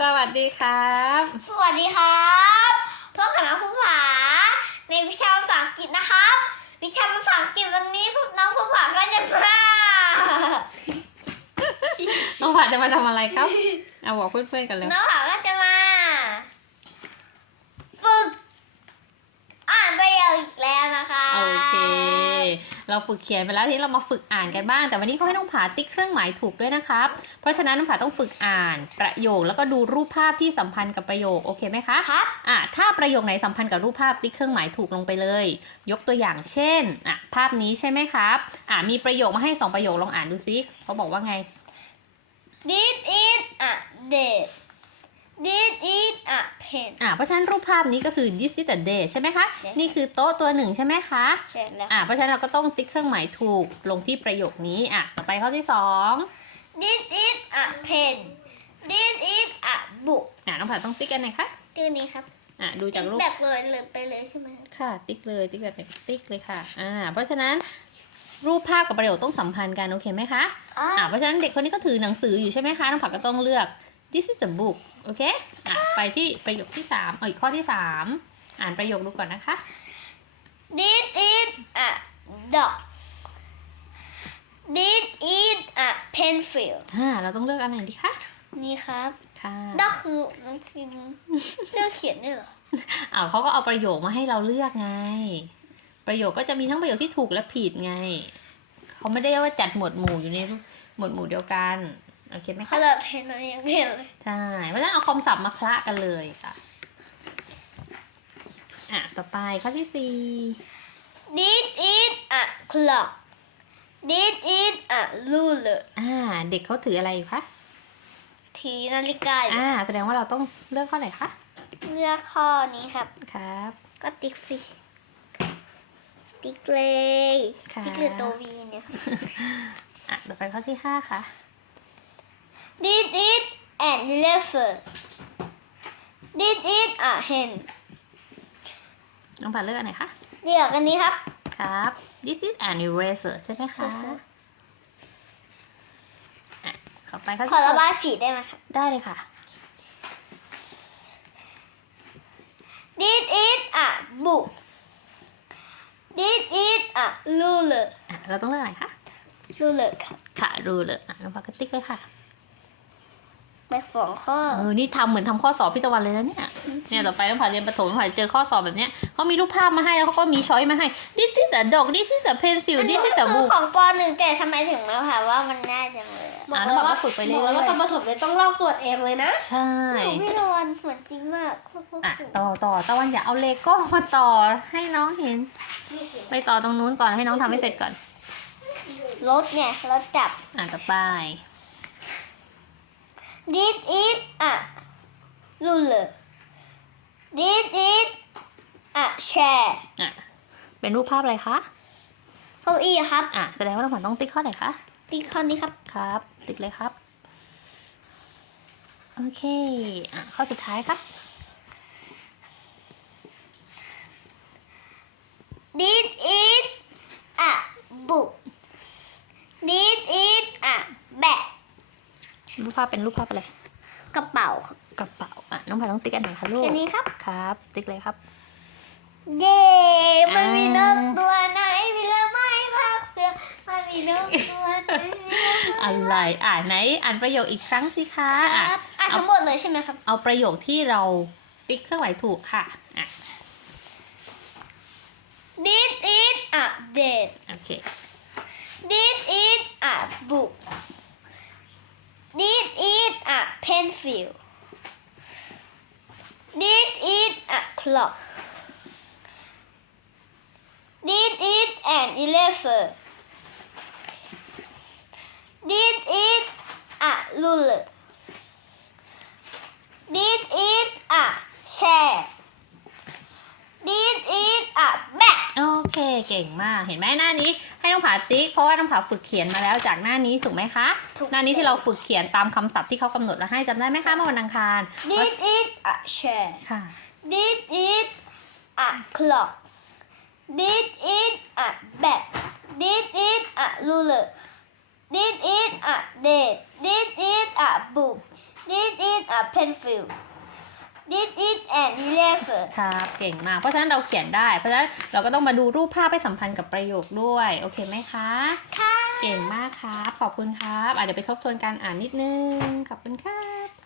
สวัสดีครับ สวัสดีครับพวกคณะผู้ผาในวิชาภาษาอังกฤษนะครับ วิชาภาษาอังกฤษวันนี้พวกน้องผู้ผาก็จะมาน้องผาจะมาทำอะไรครับเอาบอกเพื่อนๆกันเลยน้องผาก็จะมา ฝึก อ่านประโยคอีกแล้วนะคะ โอเค เราฝึกเขียนไปแล้วทีนี้เรามาฝึกอ่านกันบ้าง แต่วันนี้เขาให้น้องผาติ๊กเครื่องหมายถูกด้วยนะครับ เพราะฉะนั้นน้องผาต้องฝึกอ่านประโยคแล้วก็ดูรูปภาพที่สัมพันธ์กับประโยคโอเคไหมคะครับอะถ้าประโยคไหนสัมพันธ์กับรูปภาพติ๊กเครื่องหมายถูกลงไปเลย ยกตัวอย่างเช่นอะภาพนี้ใช่ไหมครับอะมีประโยคมาให้สองประโยคลองอ่านดูซิเขาบอกว่าไง Did it a date Did it a pen อะเพราะฉะนั้นรูปภาพนี้ก็คือ this is a day ใช่ไหมคะ ใช่นี่คือโต๊ะตัวหนึ่งใช่ไหมคะ เสร็จแล้ว อะเพราะฉะนั้นเราก็ต้องติ๊กเครื่องหมายถูกลงที่ประโยคนี้อะต่อไปข้อที่สอง Did it a pen Did it a book อะน้องผาต้องติ๊กกันไหนคะชื่อนี้ครับอะดูจากรูป แบบเลยเลยไปเลยใช่ไหมครับค่ะ ติ๊กเลยติ๊กแบบไหนติ๊กเลยค่ะอ่าเพราะฉะนั้น รูปภาพกับประโยคต้องสัมพันธ์กันโอเคไหมคะอ่าอ่าเพราะฉะนั้นเด็กคนนี้ก็ถือหนังสืออยู่ใช่ไหมคะน้องผักก็ต้องเลือก this is a book โอเคอะไปที่ประโยคที่สามเอาอีกข้อที่สามอ่านประโยคดูก่อนนะคะ Did it a dog Did it a pencil อ่าเราต้องเลือกอันไหนดีคะ นี่ครับ ค่ะ ดอกคือน้องซินเลือกเขียนด้วยเหรออ้าวเขาก็เอาประโยคมาให้เราเลือกไง ประโยคก็จะมีทั้งประโยคที่ถูกและผิดไง เขาไม่ได้ว่าจัดหมวดหมู่อยู่ในหมวดหมู่เดียวกัน โอเคไหมเขาคะแบบเพนอะไรยังเห็นเลยใช่เพราะฉะนั้นเอาคำศัพท์มาคละกันเลยค่ะ อะ ต่อไปข้อที่สี่ Did it a clock Did it a ruler อ่า เด็กเขาถืออะไรอยู่คะทีนาฬิกาอยู่อ่า แสดงว่าเราต้องเลือกข้อไหนคะ เลือกข้อนี้ครับ ครับ ก็ติ๊กสิติ๊กเลยค่ะ ติ๊กคือตัววีเนี่ยครับ อะ ต่อไปข้อที่ห้าค่ะ Did it an elephant Did it a hen น้องผ่านเลือกอันไหนคะ เดี๋ยวอันนี้ครับ ครับ this is an eraser ใช่ไหมใช่คะค่ะอะต่อไปข้อขอที่ระหกบายสีได้ไหมครับ ได้เลยค่ะ Did it a book Did it a ruler อะเราต้องเลือกอะไรคะ ruler ครับค่ะรูเลยอะน้องผ่านก็ติ๊กเลยค่ะ แบกสองข้อ เออ นี่ทำเหมือนทำข้อสอบพี่ตะวันเลยนะเนี่ย เนี่ยต่อไปน้องผ่านเรียนประถมน้องผ่านเจอข้อสอบแบบเนี้ยเขามีรูปภาพมาให้แล้วเขาก็มีช้อยมาให้ this is a dog this is a pencil อันนี้ this ก็ is a คือ book ของปหนึ่งแต่ทำไมถึงมาค่ะว่ามันง่ายจังเลยอะอะน้องผ่านก็ฝึกไปเรื่บอกแล้วว่าอยตอนประถมเลยต้องลอกตรวจเองเลยนะๆใช่ไม่รอนเหมือนจริงมากอะต่อต่อตะวันอย่าเอาเลโก้มาต่อให้น้องเห็น ไปต่อตรงนู้นก่อนให้น้องทำให้เสร็จก่อน รถเนี่ยรถจับอะต่อไป Did it a ruler Did it a chair อะเป็นรูปภาพอะไรคะเก้าอี้ครับ อะแสดงว่าเราต้องติ๊กข้อไหนคะติ๊กข้อนี้ครับ ครับ ติ๊กเลยครับ โอเค อะข้อสุดท้ายครับ Did it a book Did it a bag รูปภาพเป็นรูปภาพอะไร กระเป๋าครับ กระเป๋าอะน้องพายต้องติ๊กอันไหนคะลูกอันนี้ครับ ครับ ติ๊กเลยครับ เย้มันมีนอ่ากตัวไหนมีเรือไม้พักเรือมันมีนกตัวไหนมีเรือไม้อะไรอ่านไหนอ่านประโยคอีกครั้งสิคะคอะรับอะทั้งหมดเลยใช่ไหมครับ เอาประโยคที่เราติ๊กเครื่องหมายถูกค่ะอะ Did it a date โอเค Did it a book Did it a pencil Did it a clock Did it an elephant Did it a ruler Did it a chair Did it a bag โอเค เก่งมาก เห็นไหมหน้านี้ให้น้องผาติ๊ก เพราะว่าน้องผาฝึกเขียนมาแล้วจากหน้านี้ถูกไหมคะ ถูก หน้านี้ที่เราฝึกเขียนตามคำศัพท์ที่เขากำหนดมาให้จำได้ไหมคะเมื่อวันอังคาร Did it a chair ค่ะ Did it a clock Did it a bag Did it a ruler Did it a date Did it a book This is a pencil This is an eraser ครับเก่งมาก เพราะฉะนั้นเราเขียนได้ เพราะฉะนั้นเราก็ต้องมาดูรูปภาพให้สัมพันธ์กับประโยคด้วย โอเคไหมคะ ค่ะ เก่งมากครับ ขอบคุณครับ อะเดี๋ยวไปทบทวนการอ่านนิดนึง ขอบคุณครับ